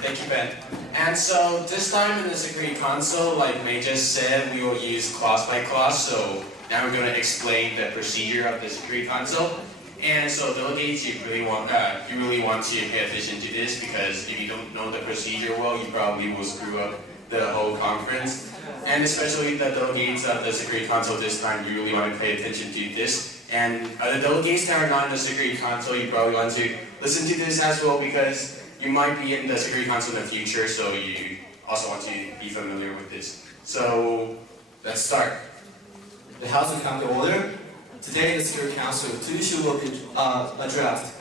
Thank you, Ben. And so this time in the security console, like May just said, we will use clause by clause. So now we're going to explain the procedure of the security console. And so delegates, you really want to pay attention to this, because if you don't know the procedure well, you probably will screw up the whole conference. And especially the delegates of the security console this time, you really want to pay attention to this. And other delegates that are not in the security console, you probably want to listen to this as well, because you might be in the security console in the future, so you also want to be familiar with this. So let's start. The House will come to order. Today in the Security Council, two issues will be addressed.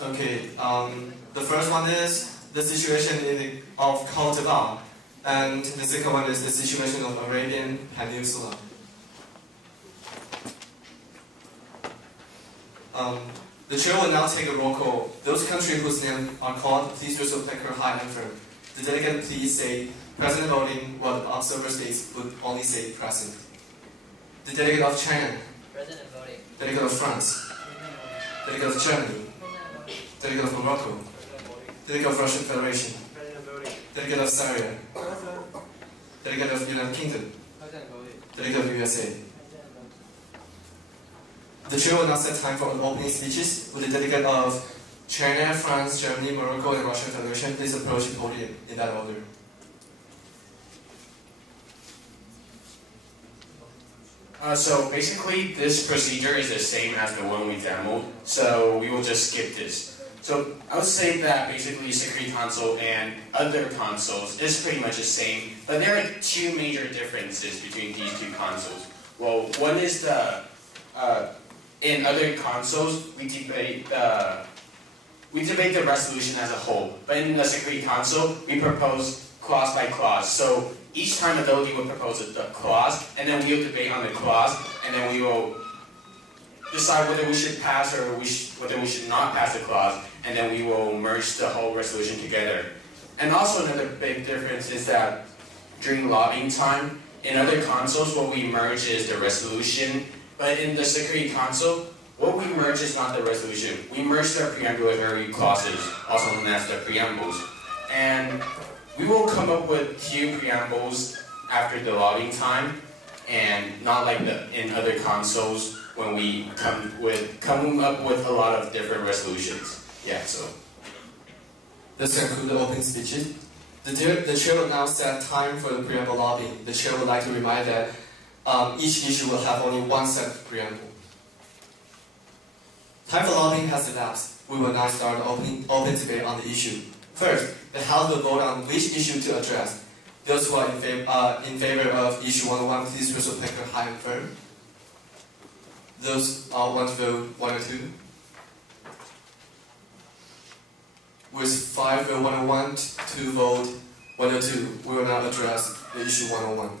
Okay, the first one is the situation of Côte d'Ivoire, and the second one is the situation of Arabian Peninsula. The chair will now take a roll call. Those countries whose names are called, please raise your clicker high and firm. The delegate please say present voting, while the observer states would only say present. The delegate of China. Present and voting. Delegate of France. Delegate of Germany. Delegate of Morocco. Delegate of Russian Federation. Delegate of Syria. Delegate of United Kingdom. Delegate of USA. The chair will now set time for opening speeches with the delegate of China, France, Germany, Morocco, and Russian Federation. Please approach the podium in that order. So basically, this procedure is the same as the one we demoed, so we will just skip this. So I would say that basically security console and other consoles is pretty much the same, but there are two major differences between these two consoles. Well, one is in other consoles, we debate the resolution as a whole, but in the security console, we propose clause by clause. So each time a delegate will propose a clause, and then we will debate on the clause, and then we will decide whether we should pass or whether we should not pass the clause, and then we will merge the whole resolution together. And also another big difference is that during lobbying time, in other consoles, what we merge is the resolution, but in the security console, what we merge is not the resolution. We merge the preambulatory clauses, also known as the preambles. And we will come up with few preambles after the lobbying time, and not like in other consoles when we come up with a lot of different resolutions. Yeah, so. This concludes the opening speeches. The chair will now set time for the preamble lobbying. The chair would like to remind that each issue will have only one set of preamble. Time for lobbying has elapsed. We will now start the open debate on the issue. First, the House will vote on which issue to address. Those who are in favor of issue 101, please raise your clicker high and firm. Those want to vote 102. With 5 vote 101, 2 vote 102, we will now address the issue 101.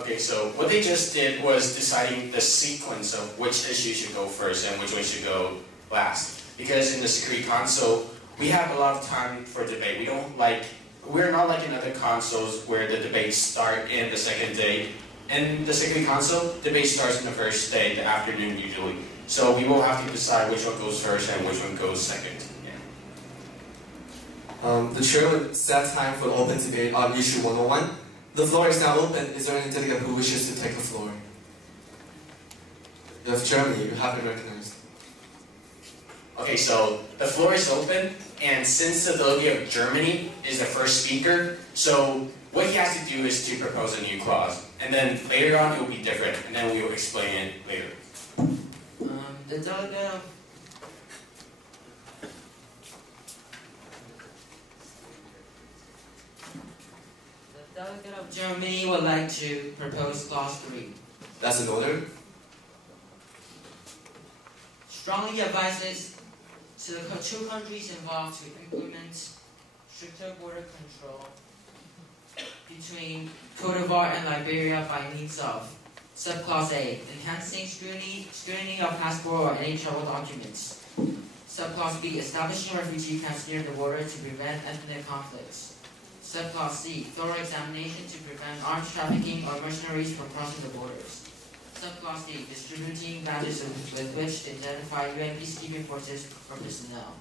Okay, so what they just did was deciding the sequence of which issue should go first and which one should go last. Because in the security console, we have a lot of time for debate. We're not like in other consoles where the debates start in the second day. In the security console, debate starts in the first day, the afternoon usually. So we will have to decide which one goes first and which one goes second. Yeah. The chair will set time for the open debate on issue 101. The floor is now open. Is there any delegate who wishes to take the floor? Of Germany, you have been recognized. Okay, so the floor is open, and since the delegate of Germany is the first speaker, so what he has to do is to propose a new clause. And then later on it will be different, and then we will explain it later. The delegate of Germany would like to propose clause 3. That's an order. Strongly advises to the two countries involved to implement stricter border control between Côte d'Ivoire and Liberia by means of Subclause A, enhancing scrutiny of passport or any travel documents. Subclause B, establishing refugee camps near the border to prevent ethnic conflicts. Subclause C, thorough examination to prevent arms trafficking or mercenaries from crossing the borders. Subclause Clause D, distributing badges with which to identify UN peacekeeping forces or personnel.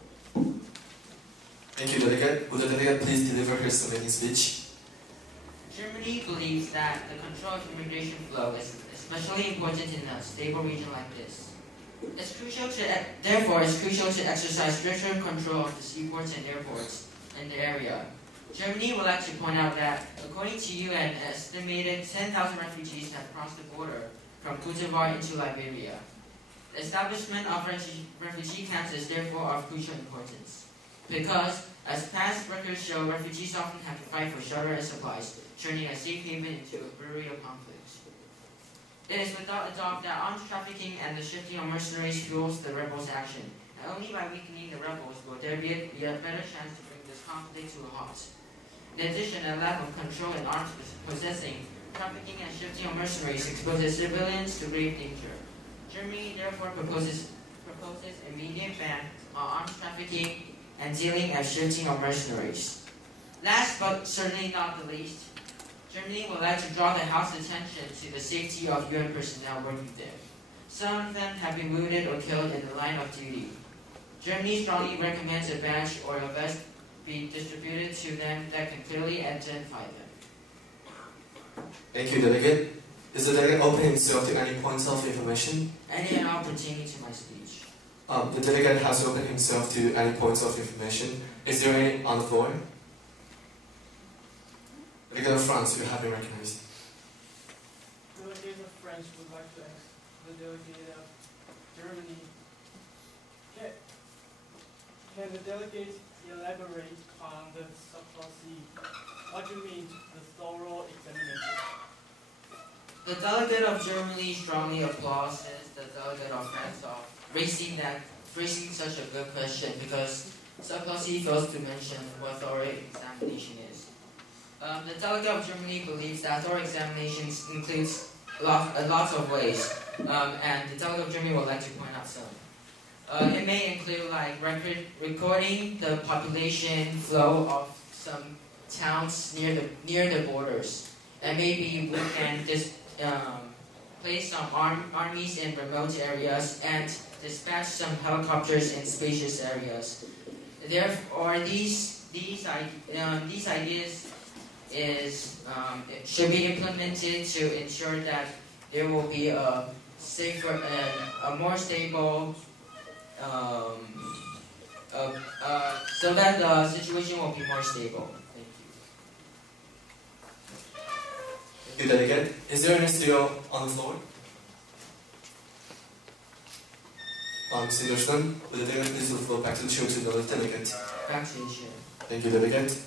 Thank you, Delegate. Would the Delegate please deliver her submitting speech? Germany believes that the control of immigration flow is especially important in a stable region like this. Therefore, it's crucial to exercise stricter control of the seaports and airports in the area. Germany would like to point out that, according to UN, an estimated 10,000 refugees have crossed the border from Cote d'Ivoire into Liberia. The establishment of refugee camps is therefore of crucial importance, because, as past records show, refugees often have to fight for shelter and supplies, turning a safe haven into a brewery of conflict. It is without a doubt that arms trafficking and the shifting of mercenaries fuels the rebels' action, and only by weakening the rebels will there be a better chance to bring this conflict to a halt. In addition, a lack of control in arms possessing, trafficking and shifting of mercenaries exposes civilians to grave danger. Germany therefore proposes immediate ban on arms trafficking and dealing and shifting of mercenaries. Last but certainly not the least, Germany would like to draw the House's attention to the safety of UN personnel working there. Some of them have been wounded or killed in the line of duty. Germany strongly recommends a badge or a vest be distributed to them that can clearly identify them. Thank you, Delegate. Is the Delegate open himself to any points of information? Any and all pertaining to my speech. The Delegate has opened himself to any points of information. Is there any on the floor? Delegate of France, you have been recognized. Delegate of France would like to ask the delegate of Germany. Can the delegate elaborate on the subclause C? What do you mean the thorough examination? The delegate of Germany strongly applauds the delegate of France of raising such a good question, because subclause C fails to mention what thorough examination is. The delegate of Germany believes that thorough examinations includes a lot of ways, and the delegate of Germany would like to point out some. It may include like recording the population flow of some towns near the borders, and maybe we can just place some armies in remote areas and dispatch some helicopters in spacious areas. Therefore, these ideas should be implemented to ensure that there will be a safer and a more stable, so that the situation will be more stable. Thank you, Delegate. Is there any still on the floor? Mr. Anderson, would the Delegate please floor back to the chair to the Delegate? Back to the chair. Thank you, Delegate.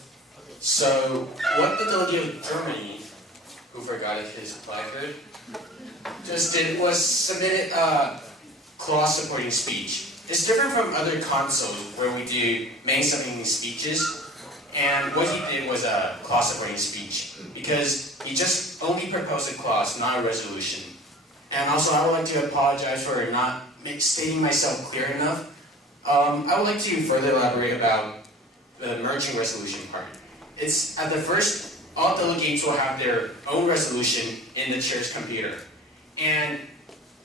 So, what the delegate of Germany, who forgot his placard, just did was submitted a clause supporting speech. It's different from other consoles where we do main submitting speeches, and what he did was a clause supporting speech, because he just only proposed a clause, not a resolution. And also, I would like to apologize for not stating myself clear enough. I would like to further elaborate about the merging resolution part. It's at the first, all delegates will have their own resolution in the chair's computer. And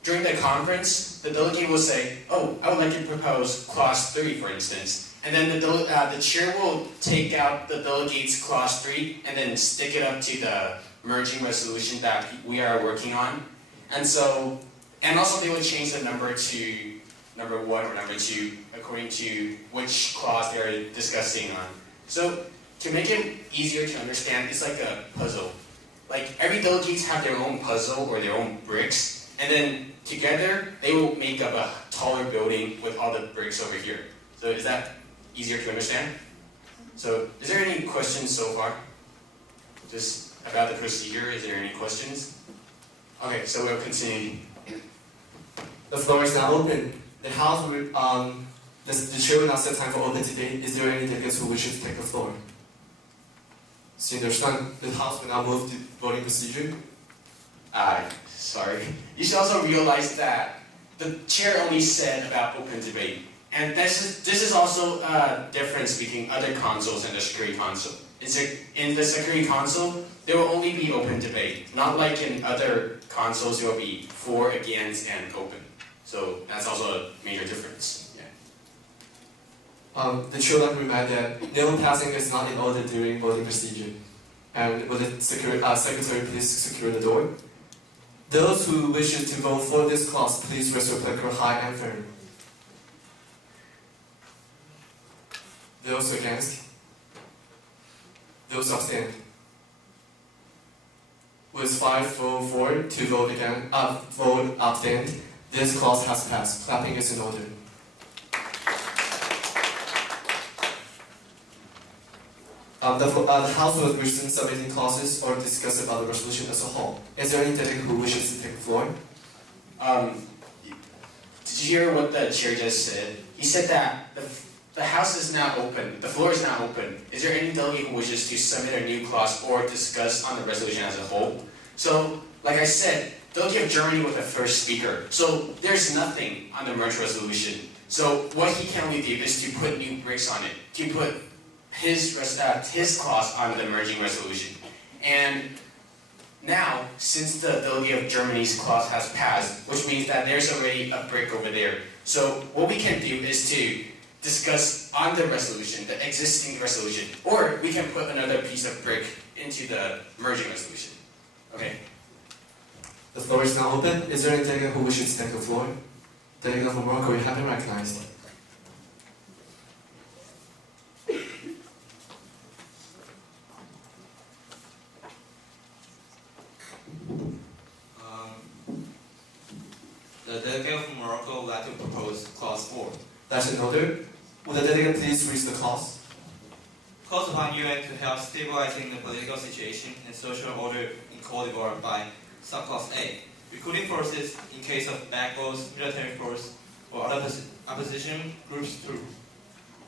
during the conference, the delegate will say, oh, I would like to propose clause 3, for instance. And then the chair will take out the delegate's clause 3 and then stick it up to the merging resolution that we are working on. And so, and also they will change the number to number 1 or number 2 according to which clause they are discussing on. So, to make it easier to understand, it's like a puzzle. Like, every delegates have their own puzzle or their own bricks, and then together they will make up a taller building with all the bricks over here. So is that easier to understand? So, is there any questions so far? Just about the procedure, is there any questions? Okay, so we'll continue. The floor is now open. The House will, the chair will now set time for open debate. Is there any delegates who wish to take the floor? Seeing there's none, the House will now move to voting procedure. Sorry. You should also realize that the chair only said about open debate. And this is also a difference between other consoles and the security console. In the security console, there will only be open debate. Not like in other consoles, there will be for, against, and open. So that's also a major difference. Yeah. The chair would like to remind that no passing is not in order during voting procedure. And will the secretary please secure the door? Those who wish to vote for this clause, please raise your placard high and firm. Those against? Those abstain? With 5 vote for, 2 vote against, vote abstained, this clause has passed. Clapping is in order. The House will resume submitting clauses or discuss about the resolution as a whole. Is there any delegate who wishes to take the floor? Did you hear what the chair just said? He said that the House is now open, the floor is now open. Is there any delegate who wishes to submit a new clause or discuss on the resolution as a whole? So, like I said, Delegate of Germany was the first speaker. So there's nothing on the merge resolution. So what he can only do is to put new bricks on it, to put his clause on the merging resolution. And now, since the Delegate of Germany's clause has passed, which means that there's already a brick over there. So what we can do is to discuss on the resolution, the existing resolution, or we can put another piece of brick into the merging resolution. Okay? The floor is now open. Is there any delegate who wishes to take the floor? Delegate from Morocco, you have been recognized. The delegate from Morocco would like to propose Clause 4. That's in order. Would the delegate please read the clause? Calls upon UN to help stabilizing the political situation and social order in Cote d'Ivoire by Subclause A, recruiting forces in case of backbones, military force, or other opposition groups to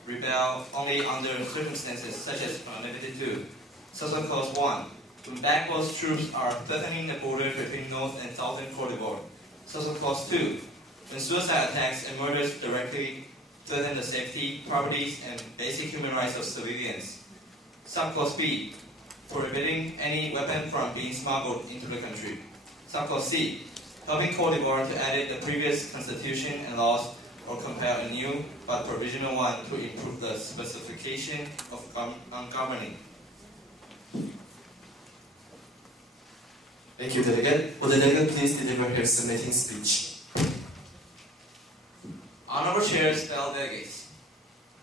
rebel only under circumstances such as limited to. Subclause 1, when backbones troops are threatening the border between North and Southern Cote d'Ivoire. Subclause 2, when suicide attacks and murders directly threaten the safety, properties, and basic human rights of civilians. Subclause B, prohibiting any weapon from being smuggled into the country. Subclause C, helping Cote d'Ivoire to edit the previous constitution and laws or compile a new but provisional one to improve the specification of governing. Thank you, delegate. Will the delegate please deliver his submitting speech? Honorable chairs, fellow delegates.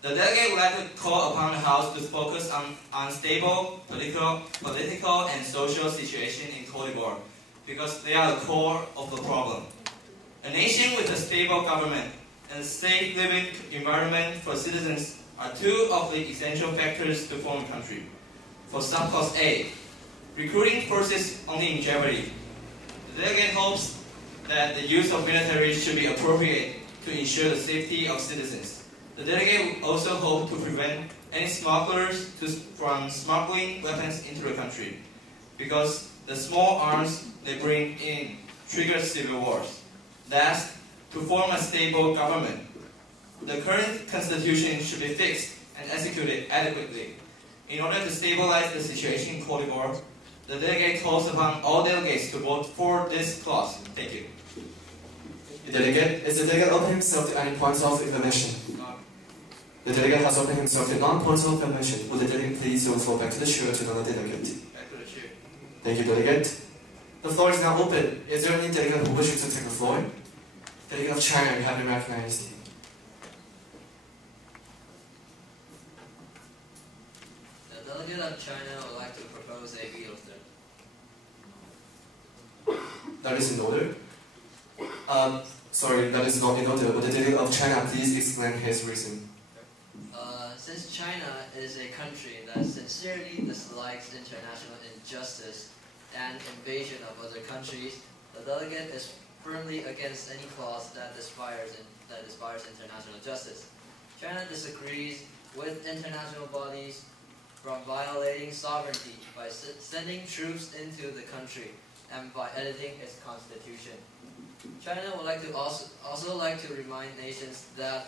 The delegate would like to call upon the House to focus on unstable political and social situation in Cote d'Ivoire because they are the core of the problem. A nation with a stable government and a safe living environment for citizens are two of the essential factors to form a country. For Subclause A, recruiting forces only in jeopardy. The delegate hopes that the use of military should be appropriate to ensure the safety of citizens. The delegate would also hope to prevent any smugglers from smuggling weapons into the country, because the small arms they bring in trigger civil wars. Thus, to form a stable government, the current constitution should be fixed and executed adequately. In order to stabilize the situation in Cote d'Ivoire, the delegate calls upon all delegates to vote for this clause. Thank you. The delegate, is the delegate open himself to any points of information? The delegate has opened himself to non-points of information. Would the delegate please fall back to the chair to another delegate? Back to the chair. Thank you, delegate. The floor is now open. Is there any delegate who wishes to take the floor? Delegate of China, you have been recognized. The delegate of China would like to propose a veto third. That is in order. Sorry, that is not in order. Would the delegate of China please explain his reason? Since China is a country that sincerely dislikes international injustice and invasion of other countries, the delegate is firmly against any clause that aspires international justice. China disagrees with international bodies from violating sovereignty by sending troops into the country and by editing its constitution. China would like to also like to remind nations that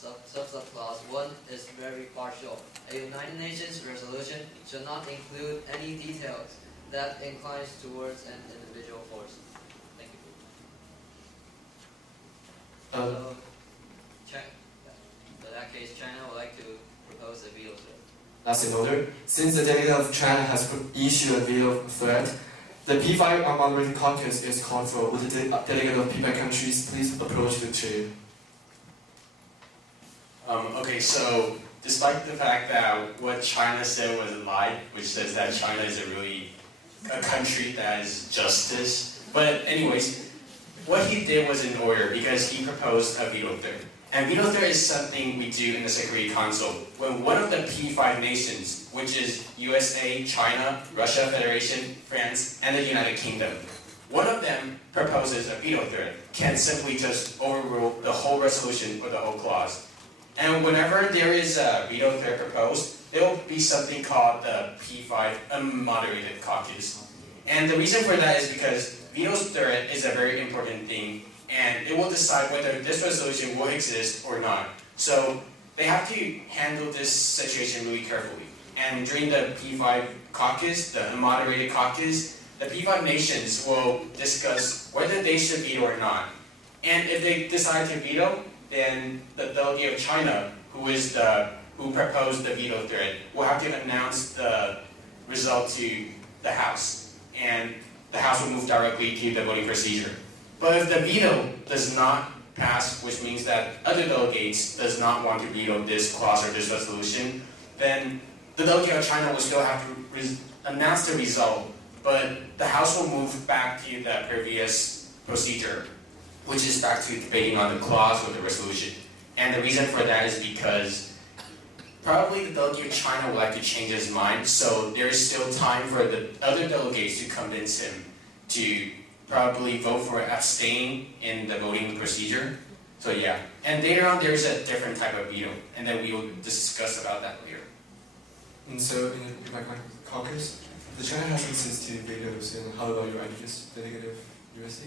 Subclause 1 is very partial. A United Nations resolution should not include any details that inclines towards an individual force. Thank you. So, in that case, China would like to propose a veto threat. That's in order. Since the delegate of China has issued a veto threat, the P5 unmoderated caucus is called for. Would the delegate of P5 countries please approach the chair? Okay, so despite the fact that what China said was a lie, which says that China is a country that is justice, but anyways, what he did was in order because he proposed a veto threat. And veto threat is something we do in the Security Council. When one of the P5 nations, which is USA, China, Russia Federation, France, and the United Kingdom, one of them proposes a veto threat, can simply just overrule the whole resolution or the whole clause. And whenever there is a veto threat proposed, there will be something called the P5 unmoderated caucus. And the reason for that is because veto threat is a very important thing, and it will decide whether this resolution will exist or not. So they have to handle this situation really carefully. And during the P5 caucus, the unmoderated caucus, the P5 nations will discuss whether they should veto or not. And if they decide to veto, then the delegate of China, who proposed the veto threat, will have to announce the result to the House. And the House will move directly to the voting procedure. But if the veto does not pass, which means that other delegates does not want to veto this clause or this resolution, then the delegate of China will still have to announce the result, but the House will move back to the previous procedure, which is back to debating on the clause or the resolution. And the reason for that is because probably the delegate of China would like to change his mind, so there is still time for the other delegates to convince him to probably vote for abstain in the voting procedure. So yeah, and later on there's a different type of veto, and then we will discuss about that later. And so in the P5 caucus, the China has insisted vetoes, and how about your ideas, delegate of USA?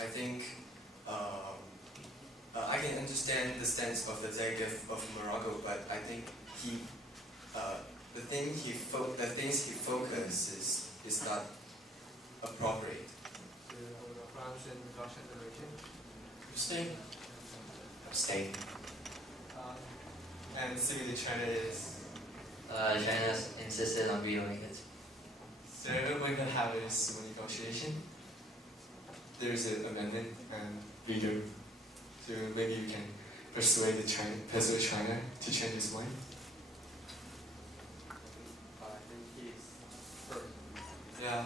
I think I can understand the stance of the delegate of Morocco, but I think the things he focuses is not appropriate. France and Russian Federation? Abstain. Abstain. And secondly, China is? China's insisted on vetoing it. So we're going to have a small negotiation. There is an amendment and veto. So maybe you can persuade China to change his mind. I think he's firm. Yeah,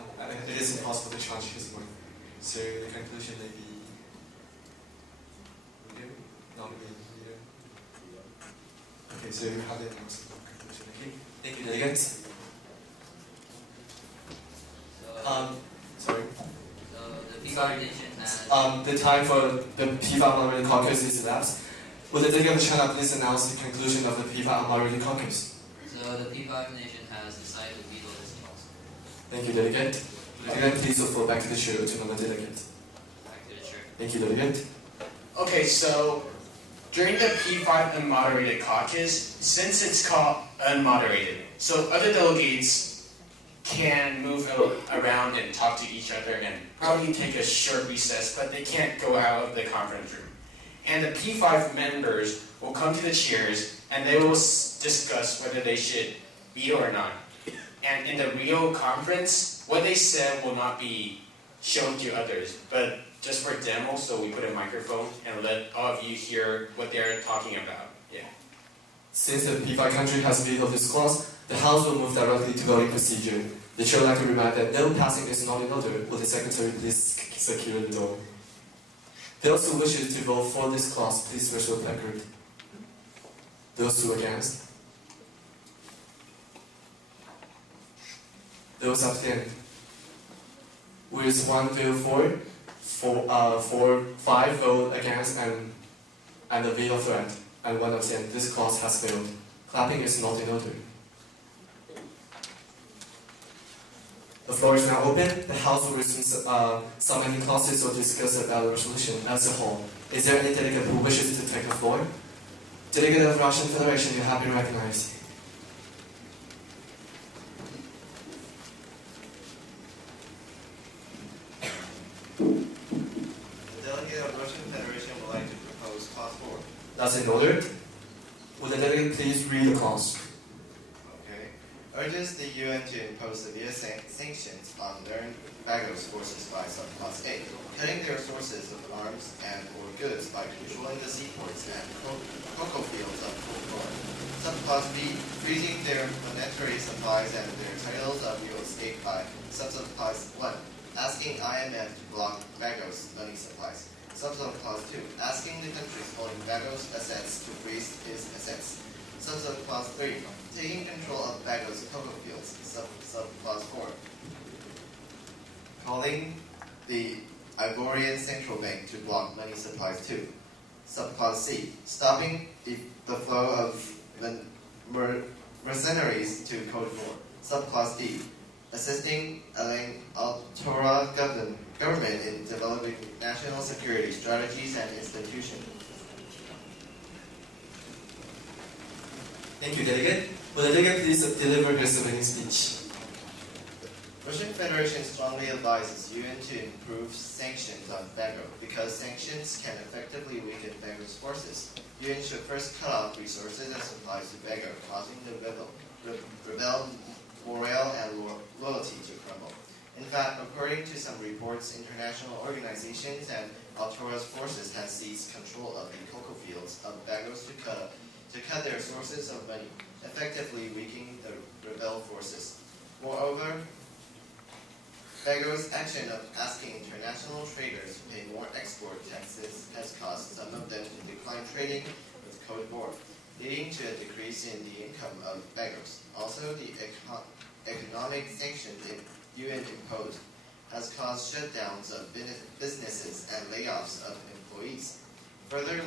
it is impossible to change his mind. So the conclusion may be veto, non-veto. Okay, so you have the conclusion. Okay, thank you, delegates. Sorry. The P5 nation has... The time for the P5 unmoderated caucus is elapsed. Will the delegate of China please announce the conclusion of the P5 unmoderated caucus? So the P5 nation has decided to veto this clause. Thank you, delegate. Delegate, please refer back to the chair to another delegate. Back to the chair. Thank you, delegate. Okay, so during the P5 unmoderated caucus, since it's called unmoderated, so other delegates can move around and talk to each other and probably take a short recess, but they can't go out of the conference room. And the P5 members will come to the chairs and they will discuss whether they should veto or not. And in the real conference, what they said will not be shown to others, but just for demo, so we put a microphone and let all of you hear what they're talking about. Yeah. Since the P5 country has vetoed this clause, the House will move directly to voting procedure. The chair would like to remind that no passing is not in order. Will the secretary please secure the door? Those who wish to vote for this clause, please raise your placard. Those who against? Those abstain? With 1 vote for, 5 vote against and a veto threat, and 1 abstain, this clause has failed. Clapping is not in order. The floor is now open. The House will resume submitting clauses or discuss about the resolution as a whole. Is there any delegate who wishes to take the floor? Delegate of Russian Federation, you have been recognized. The delegate of Russian Federation would like to propose clause 4. That's in order. Would the delegate please read the clause? Okay. Urges the UN to impose severe sanctions on learned Bagos forces by subclause 8, cutting their sources of arms and or goods by controlling the seaports and cocoa fields of Cote Subclause B, freezing their monetary supplies and their titles of real estate by subclause 1, asking IMF to block Bagos money supplies. Subclause 2, asking the countries holding Bagos assets to freeze his assets. Subclause 3, taking control of Bagos cocoa fields. Subclause 4, calling the Ivorian Central Bank to block money supplies too. Subclause C, stopping the flow of mercenaries to Cote d'Ivoire. Subclause D, assisting Altora government in developing national security strategies and institutions. Thank you, Delegate. Will the delegate please deliver your submitting speech? Russian Federation strongly advises UN to improve sanctions on Bago because sanctions can effectively weaken Bago's forces. UN should first cut off resources and supplies to Bago, causing the rebel morale and loyalty to crumble. In fact, according to some reports, international organizations and Altora's forces have seized control of the cocoa fields of Bagos to cut their sources of money, effectively weakening the rebel forces. Moreover, Bago's action of asking international traders to pay more export taxes has caused some of them to decline trading with Cote d'Ivoire, leading to a decrease in the income of Bagos. Also, the economic sanctions UN imposed has caused shutdowns of businesses and layoffs of employees, further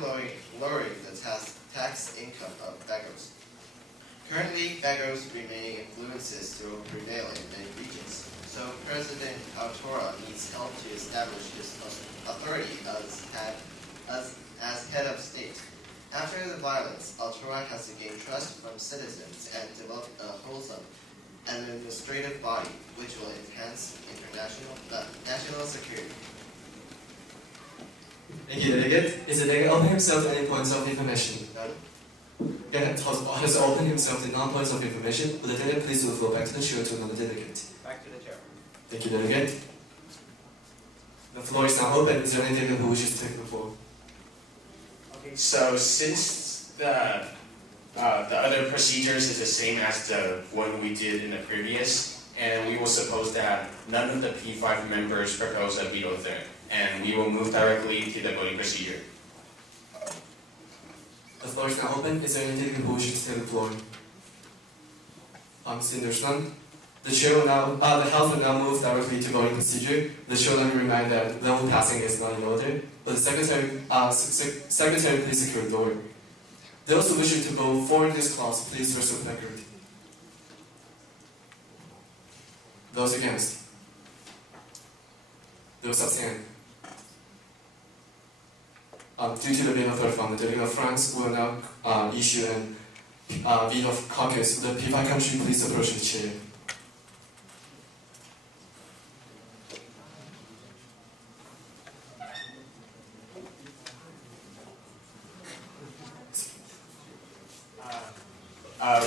lowering the tax income of Bagos. Currently, Bagos' remaining influences still prevail in many regions. So President Altora needs help to establish his authority as head of state. After the violence, Altora has to gain trust from citizens and develop a wholesome administrative body which will enhance national security. Thank you, Delegate. Is the delegate open himself to any points of information? Has opened himself to non-points of information. Will the delegate please move the floor back to the chair to another delegate? Back to the chair. Thank you, Delegate. The floor is now open. Is there any delegate who wishes to take the floor? Okay, so since the other procedures is the same as the one we did in the previous, and we will suppose that none of the P5 members propose a veto there, and we will move directly to the voting procedure. The floor is now open. Is there any delegate who wishes to take the floor? Seeing there's none. The chair will now, the House will now move directly to voting procedure. The chair will let me remind that level passing is not in order, but the secretary, please secure the door. Those who wish to vote for this clause, please raise your record. Those against? Those abstain? Due to the veto third from the delegate of France, will now issue a veto of caucus. The P5 country, please approach the chair.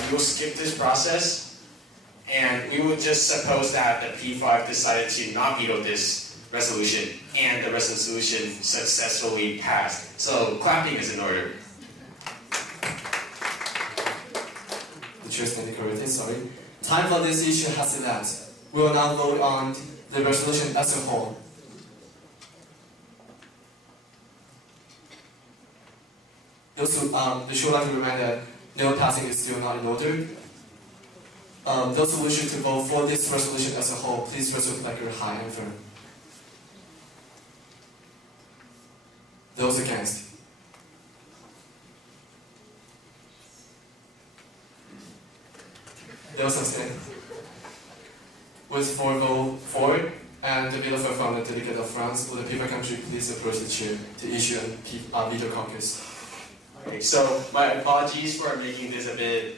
We will skip this process, and we will just suppose that the P5 decided to not veto this resolution, and the resolution successfully passed. So clapping is in order. The chair standing corrected, sorry. Time for this issue has elapsed. We will now vote on the resolution as a whole. Those who, the chair would like to remind that no passing is still not in order. Those who wish to vote for this resolution as a whole, please raise your record high and firm. Those against? Those abstain? With 4 votes for, and the veto from the delegate of France, would the P5 country please approach the chair to issue a veto caucus? Okay, so my apologies for making this a bit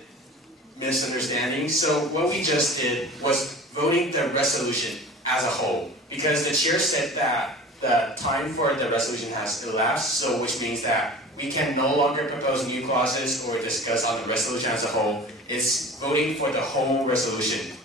misunderstanding. So what we just did was voting the resolution as a whole, because the chair said that the time for the resolution has elapsed, so which means that we can no longer propose new clauses or discuss on the resolution as a whole. It's voting for the whole resolution.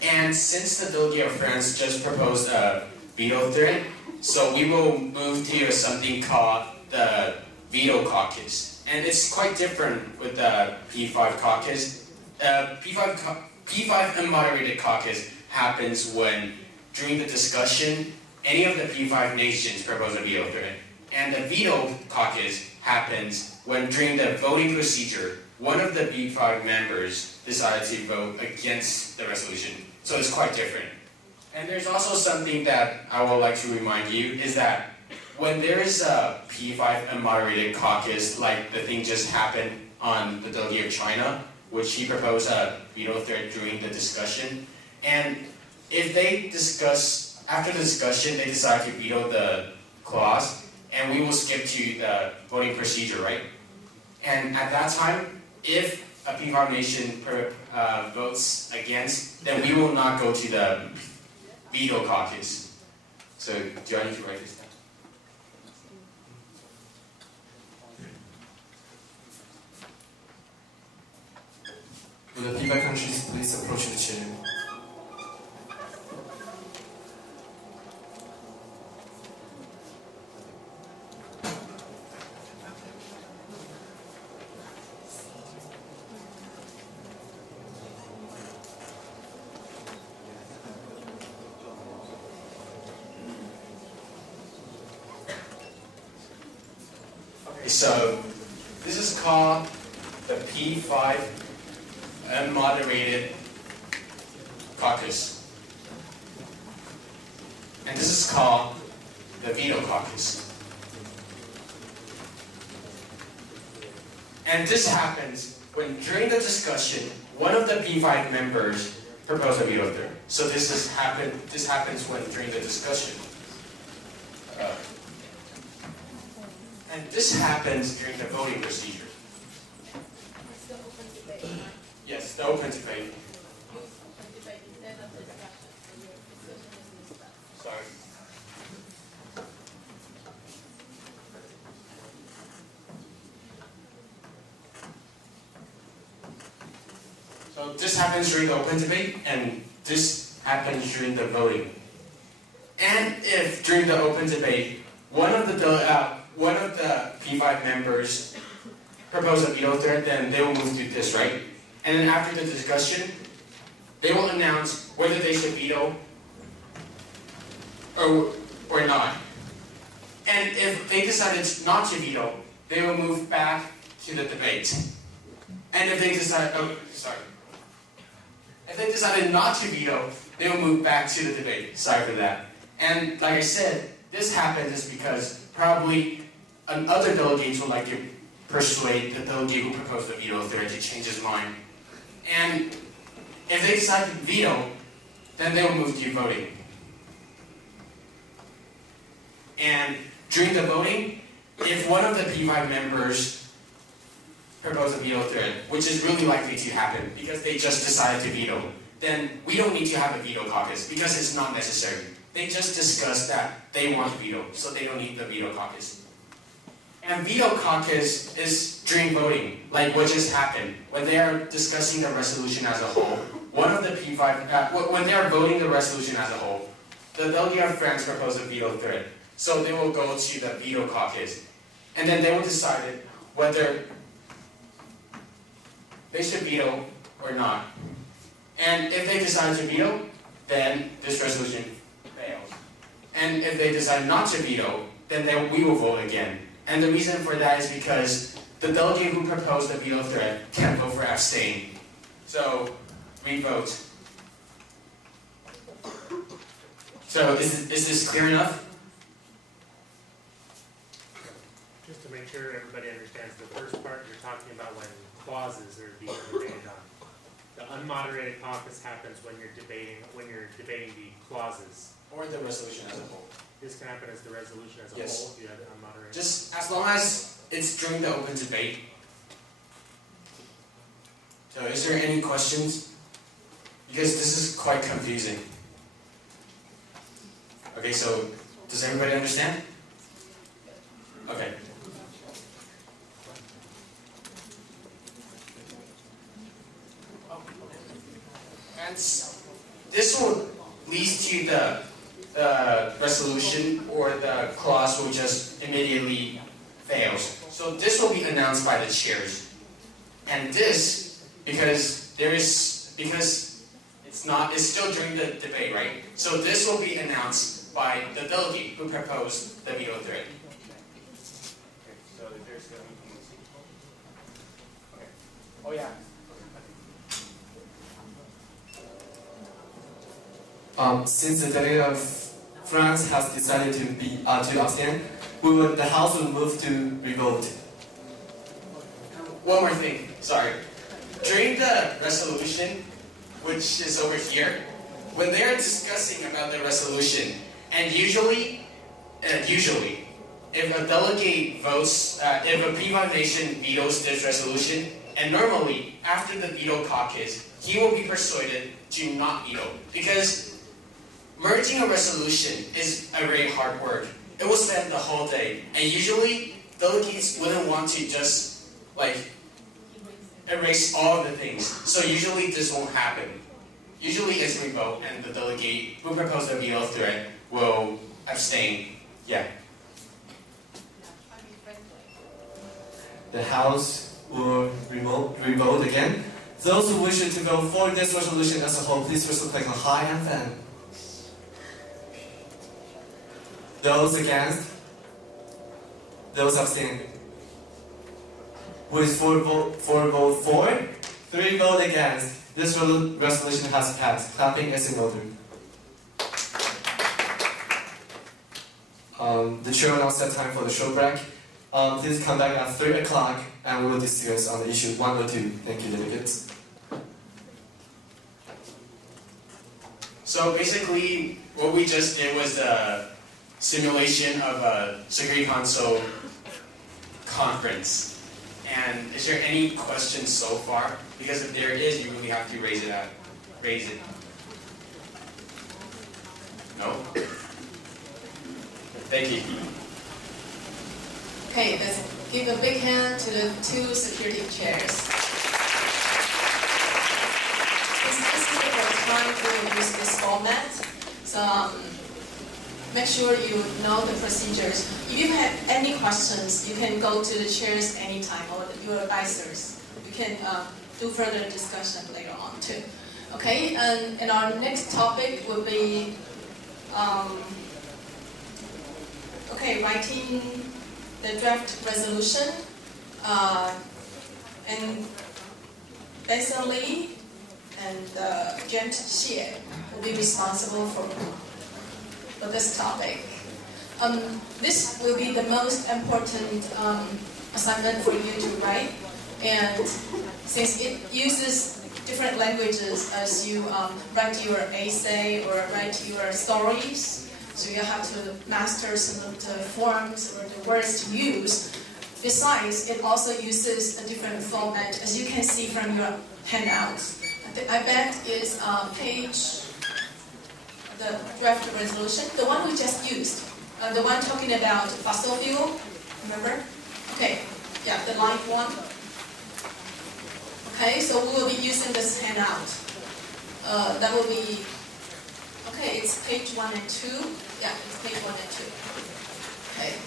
And since the delegate of France just proposed a veto thread, so we will move to something called the veto caucus. And it's quite different with the P5 caucus. P5 unmoderated caucus happens when, during the discussion, any of the P5 nations propose a veto thread. And the veto caucus happens when, during the voting procedure, one of the P5 members decided to vote against the resolution. So it's quite different. And there's also something that I would like to remind you, is that when there is a P5 unmoderated caucus, like the thing just happened on the delegate of China, which he proposed a veto thread during the discussion, and if they discuss, after the discussion, they decide to veto the clause, and we will skip to the voting procedure, right? And at that time, if a P5 nation votes against, then we will not go to the veto caucus. So, do I need to write this down? Will the P5 countries please approach the chair? So, this is called the P5 unmoderated caucus. And this is called the veto caucus. And this happens when, during the discussion, one of the P5 members proposes a veto thread. So this happens when, during the discussion. And this happens during the voting procedure. It's the open debate, right? Yes, the open debate. Open debate instead of discussion. So your discussion is discussed. Sorry. So this happens during the open debate, and this happens during the voting. And if during the open debate, one of the P5 members propose a veto thread, then they will move to this, right? And then after the discussion, they will announce whether they should veto or not. And if they decided not to veto, they will move back to the debate. And if they decide, if they decided not to veto, they will move back to the debate. Sorry for that. And like I said, this happens because probably other delegates would like to persuade the delegate who proposed the veto thread to change his mind. And if they decide to veto, then they will move to voting. And during the voting, if one of the P5 members propose a veto thread, which is really likely to happen because they just decided to veto, then we don't need to have a veto caucus because it's not necessary. They just discussed that they want to veto, so they don't need the veto caucus. And veto caucus is during voting, like what just happened. When they are discussing the resolution as a whole, one of the P5, when they are voting the resolution as a whole, the delegate of France proposed a veto thread. So they will go to the veto caucus. And then they will decide whether they should veto or not. And if they decide to veto, then this resolution fails. And if they decide not to veto, then we will vote again. And the reason for that is because the delegate who proposed the veto thread can vote for abstain. So, we vote. So, is this clear enough? Just to make sure everybody understands, the first part you're talking about when clauses are being debated on. The unmoderated caucus happens when you're debating the clauses. Or the resolution as a whole. This can happen as the resolution as a Yes. whole. You have it unmoderated. Just as long as it's during the open debate. So is there any questions? Because this is quite confusing. Okay, so does everybody understand? Okay. And this will lead to the resolution, or the clause will just immediately fails. So this will be announced by the chairs. And this, because it's still during the debate, right? So this will be announced by the delegate who proposed the veto thread. Okay, so there's going to be... Okay. Oh yeah. Since the delegate of France has decided to abstain, the House will move to revote. One more thing, sorry. During the resolution, which is over here, when they are discussing about the resolution, and usually, if a delegate votes, if a Piedmont nation vetoes this resolution, and normally after the veto caucus, he will be persuaded to not veto, because merging a resolution is a very hard work. It will spend the whole day, and usually delegates wouldn't want to just erase all of the things. So usually this won't happen. Usually it's revote, and the delegate who proposed the veto thread will abstain. Yeah. The House will revote again. Those who wish to vote for this resolution as a whole, please first click on high and fan. Those against? Those abstain? Who is four vote for? 3 vote against. This resolution has passed. Clapping is in order. The chair will now set time for the show break. Please come back at 3 o'clock and we will discuss on the issue 1 or 2. Thank you, delegates. So basically, what we just did was a simulation of a Security Council conference. And is there any questions so far? Because if there is, you really have to raise it. No? Thank you. Okay, let's give a big hand to the 2 security chairs. This is the first time we will use this format. So make sure you know the procedures. If you have any questions, you can go to the chairs anytime, or your advisors. You can do further discussion later on too. Okay, and our next topic will be writing the draft resolution, and Benson Lee and James Xie will be responsible for this topic. This will be the most important assignment for you to write, and since it uses different languages as you write your essay or write your stories, so you have to master some of the forms or the words to use. Besides, it also uses a different format, as you can see from your handouts. I bet is page, the draft resolution, the one we just used, the one talking about fossil fuel, remember? Okay, yeah, the light one. Okay, so we will be using this handout. That will be, okay, it's page 1 and 2. Yeah, it's page 1 and 2. Okay.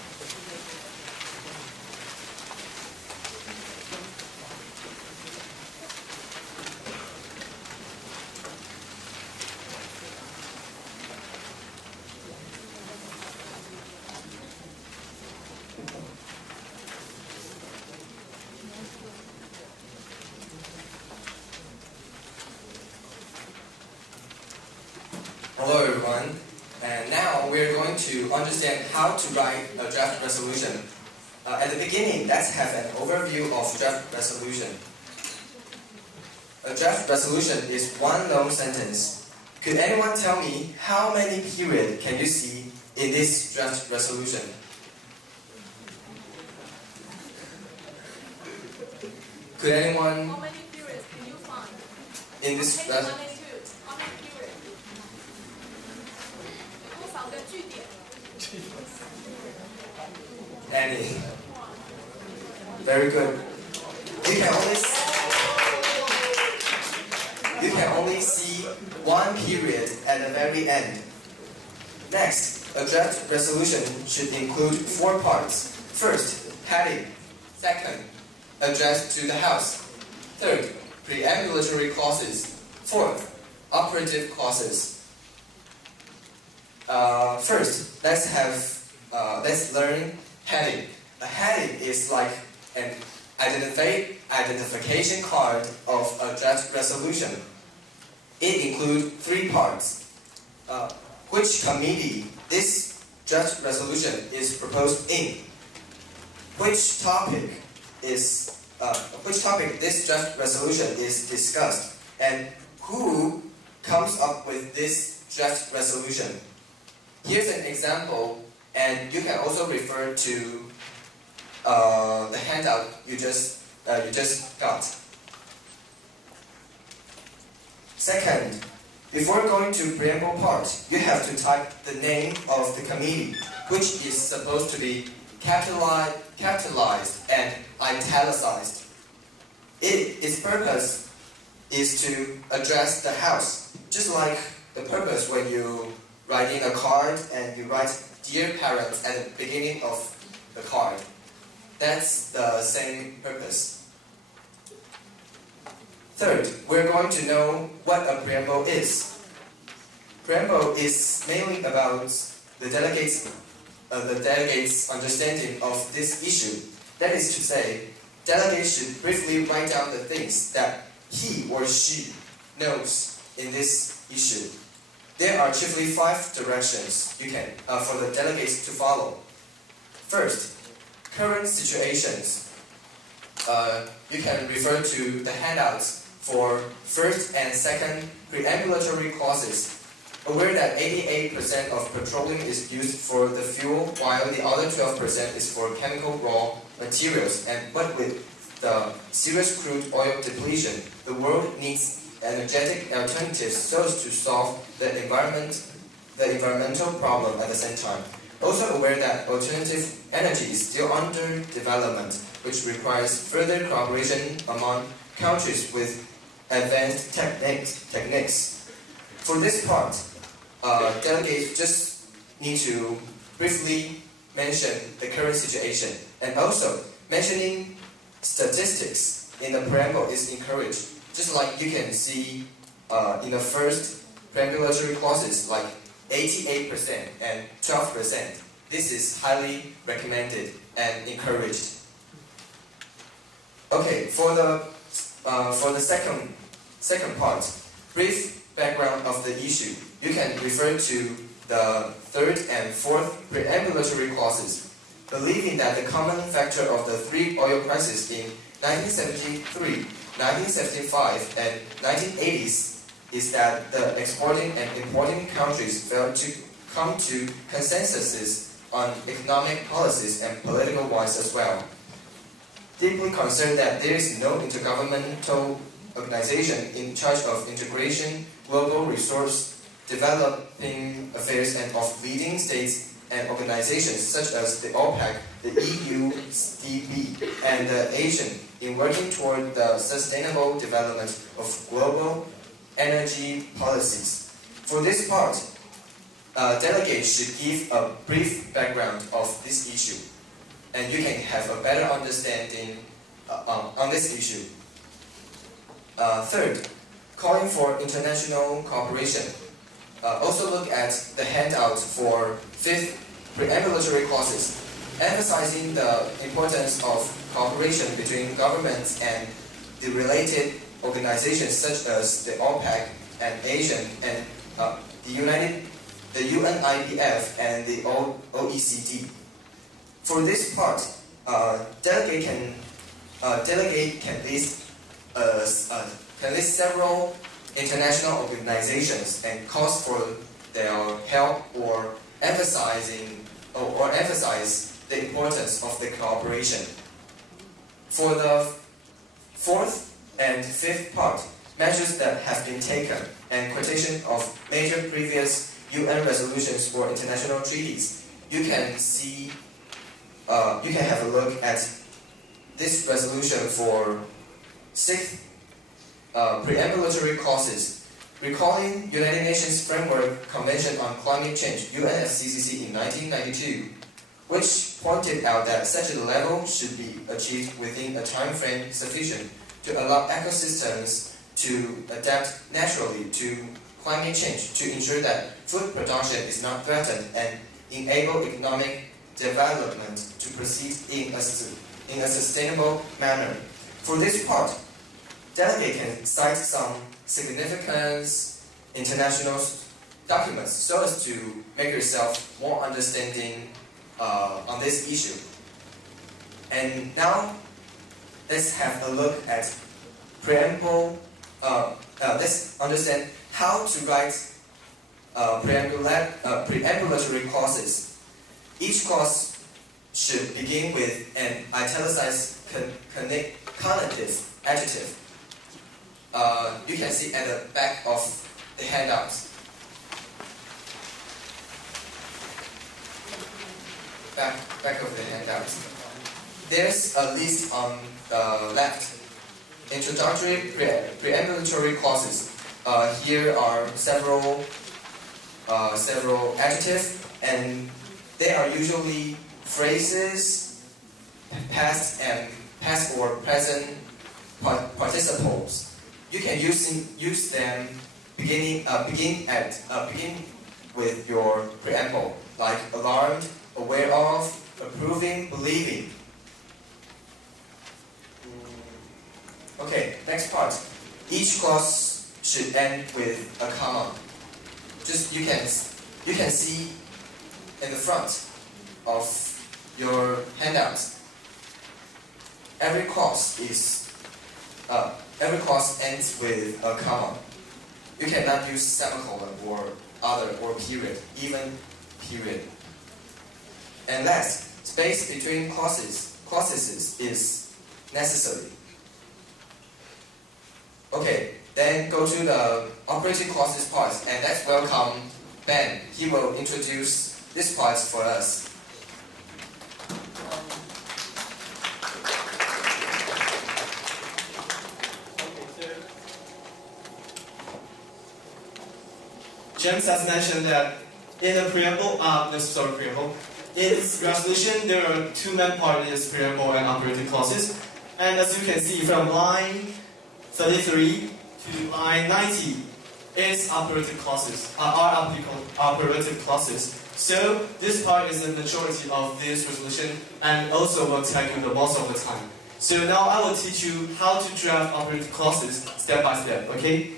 Hello everyone, and now we're going to understand how to write a draft resolution. At the beginning, let's have an overview of draft resolution. A draft resolution is one long sentence. Could anyone tell me how many periods can you see in this draft resolution? Could anyone How many periods can you find? in this How draft? many periods? How many periods? 多少个句点? Any. Very good. You can only see one period at the very end. Next, a draft resolution should include 4 parts. First, heading. Second, address to the House. Third, preambulatory clauses. Fourth, operative clauses. First, let's learn heading. A heading is like an identification card of a draft resolution. It includes 3 parts. Which committee this draft resolution is proposed in? Which topic this draft resolution is discussed, and who comes up with this draft resolution? Here's an example, and you can also refer to the handout you just got. Second, before going to preamble part, you have to type the name of the committee, which is supposed to be capitalized and italicized. Its purpose is to address the House, just like the purpose when you write in a card and you write "Dear Parents" at the beginning of the card. That's the same purpose. Third, we're going to know what a preamble is. Preamble is mainly about the delegates' understanding of this issue. That is to say, delegates should briefly write down the things that he or she knows in this issue. There are chiefly 5 directions for the delegates to follow. First, current situations. You can refer to the handouts for first and second preambulatory clauses. Aware that 88% of petroleum is used for the fuel, while the other 12% is for chemical raw materials, and what with the serious crude oil depletion, the world needs energetic alternatives so as to solve the environmental problem at the same time. Also aware that alternative energy is still under development, which requires further cooperation among countries with advanced techniques. For this part, delegates just need to briefly mention the current situation, and also mentioning statistics in the preamble is encouraged. Just like you can see in the first preambulatory clauses, like 88% and 12%. This is highly recommended and encouraged. Okay, for the second part, brief background of the issue. You can refer to the third and fourth preambulatory clauses. Believing that the common factor of the 3 oil crises in 1973, 1975, and 1980s is that the exporting and importing countries failed to come to consensuses on economic policies and political ones as well. Deeply concerned that there is no intergovernmental organization in charge of integration, global resource developing affairs, and of leading states and organizations such as the OPEC, the EUDB, and the Asian in working toward the sustainable development of global energy policies. For this part, delegates should give a brief background of this issue, and you can have a better understanding on this issue. Third, calling for international cooperation. Also look at the handout for 5th preambulatory clauses, emphasizing the importance of cooperation between governments and the related organizations such as the OPEC and Asian and the UNIPF and the OECD. For this part, delegate can list can list several international organizations and calls for their help or emphasize the importance of the cooperation. For the fourth and fifth part, measures that have been taken and quotation of major previous UN resolutions for international treaties, you can have a look at this resolution for sixth preambulatory clauses, recalling United Nations Framework Convention on Climate Change (UNFCCC) in 1992, which pointed out that such a level should be achieved within a time frame sufficient to allow ecosystems to adapt naturally to climate change, to ensure that food production is not threatened and enable economic development to proceed in a sustainable manner. For this part, delegate can cite some significant international documents so as to make yourself more understanding on this issue. And now, let's have a look at preamble. Let's understand how to write preambulatory clauses. Each clause should begin with an italicized connotative adjective. You can see at the back of the handouts. Back of the handouts. There's a list on the left. Introductory preambulatory clauses. Here are several adjectives, and they are usually phrases, past or present participles. You can use them begin with your preamble, like alarmed, aware of, approving, believing. Okay, next part. Each clause should end with a comma. Just you can see in the front of your handouts. Every clause ends with a comma. You cannot use semicolon or other or period, even period. And last, space between clauses is necessary. Okay, then go to the operating clauses part, and let's welcome Ben. He will introduce this part for us. James has mentioned that in the preamble, in this resolution, there are two main parts, preamble and operating clauses. And as you can see from line 33 to line 90, is operating clauses, are operating clauses. So this part is the majority of this resolution and also will take you the most of the time. So now I will teach you how to draft operating clauses step by step, okay?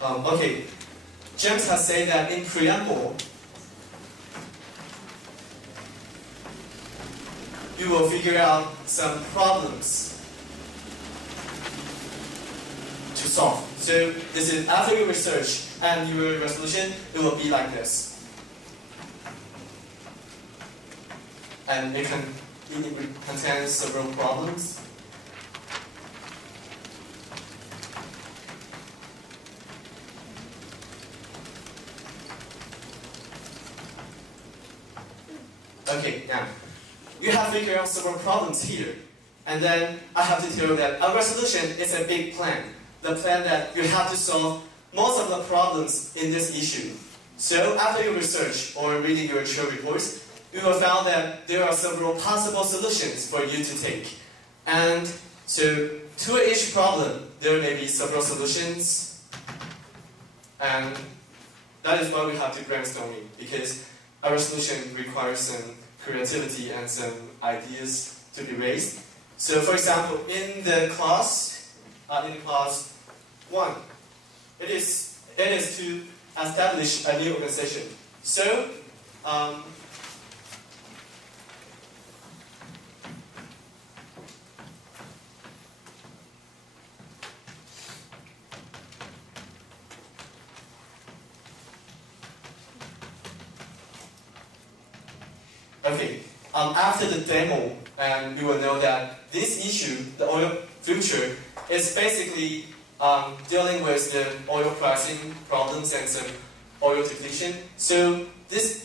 Okay, James has said that in preamble, you will figure out some problems to solve. So this is after your research and your resolution, it will be like this. And it contains several problems. Okay, now, you have figured out several problems here. And then I have to tell you that a resolution is a big plan. The plan that you have to solve most of the problems in this issue. So after your research or reading your trial reports, you will find that there are several possible solutions for you to take. And so to each problem, there may be several solutions. And that is why we have to brainstorming, because a resolution requires some creativity and some ideas to be raised. So, for example, in class 1, it is to establish a new organization. So, okay, after the demo, and you will know that this issue, the oil future, is basically dealing with the oil pricing problems and some oil depletion. So this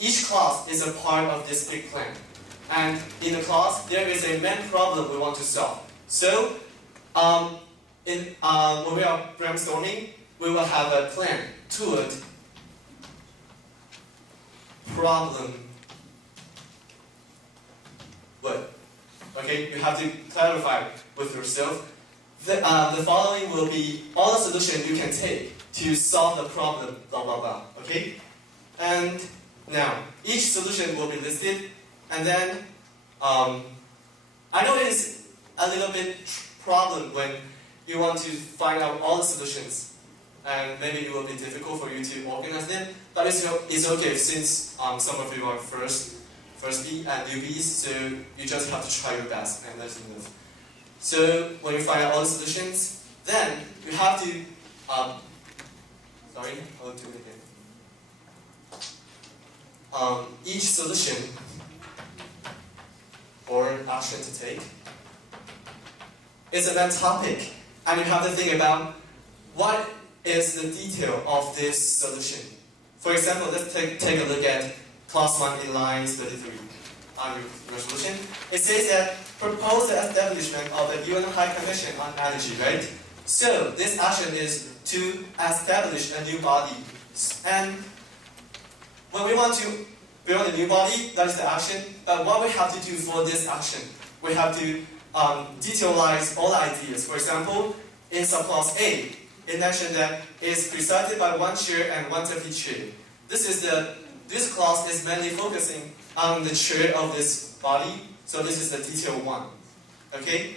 each class is a part of this big plan. And in the class, there is a main problem we want to solve. So when we are brainstorming, we will have a plan toward problem. What? Okay, you have to clarify with yourself. The following will be all the solutions you can take to solve the problem, blah, blah, blah. Okay? And now, each solution will be listed, and then, I know it is a little bit problem when you want to find out all the solutions, and maybe it will be difficult for you to organize them, but it's okay since some of you are first B and newbies, so you just have to try your best and let me know. So when you find out all the solutions, then you have to, sorry, I'll do it again. Each solution or action to take is a main topic, and you have to think about what is the detail of this solution. For example, let's take a look at class 1 in lines 33 on your resolution. It says that propose the establishment of the UN High Commission on Energy, right? So this action is to establish a new body. And when we want to build a new body, that is the action. But what we have to do for this action, we have to detailize all ideas. For example, in subclass A, it mentioned that it's presided by one chair and one deputy chair. This class is mainly focusing on the chair of this body, so this is the detail 1. Okay?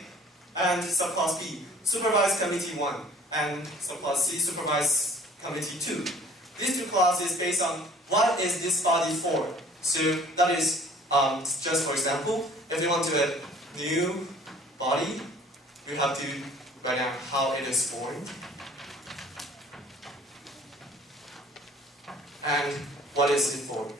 And subclass B, supervised committee 1, and subclass C, supervised committee 2. These two classes based on what is this body for. So that is, just for example, if you want to add new body, we have to write down how it is formed. And what is it for?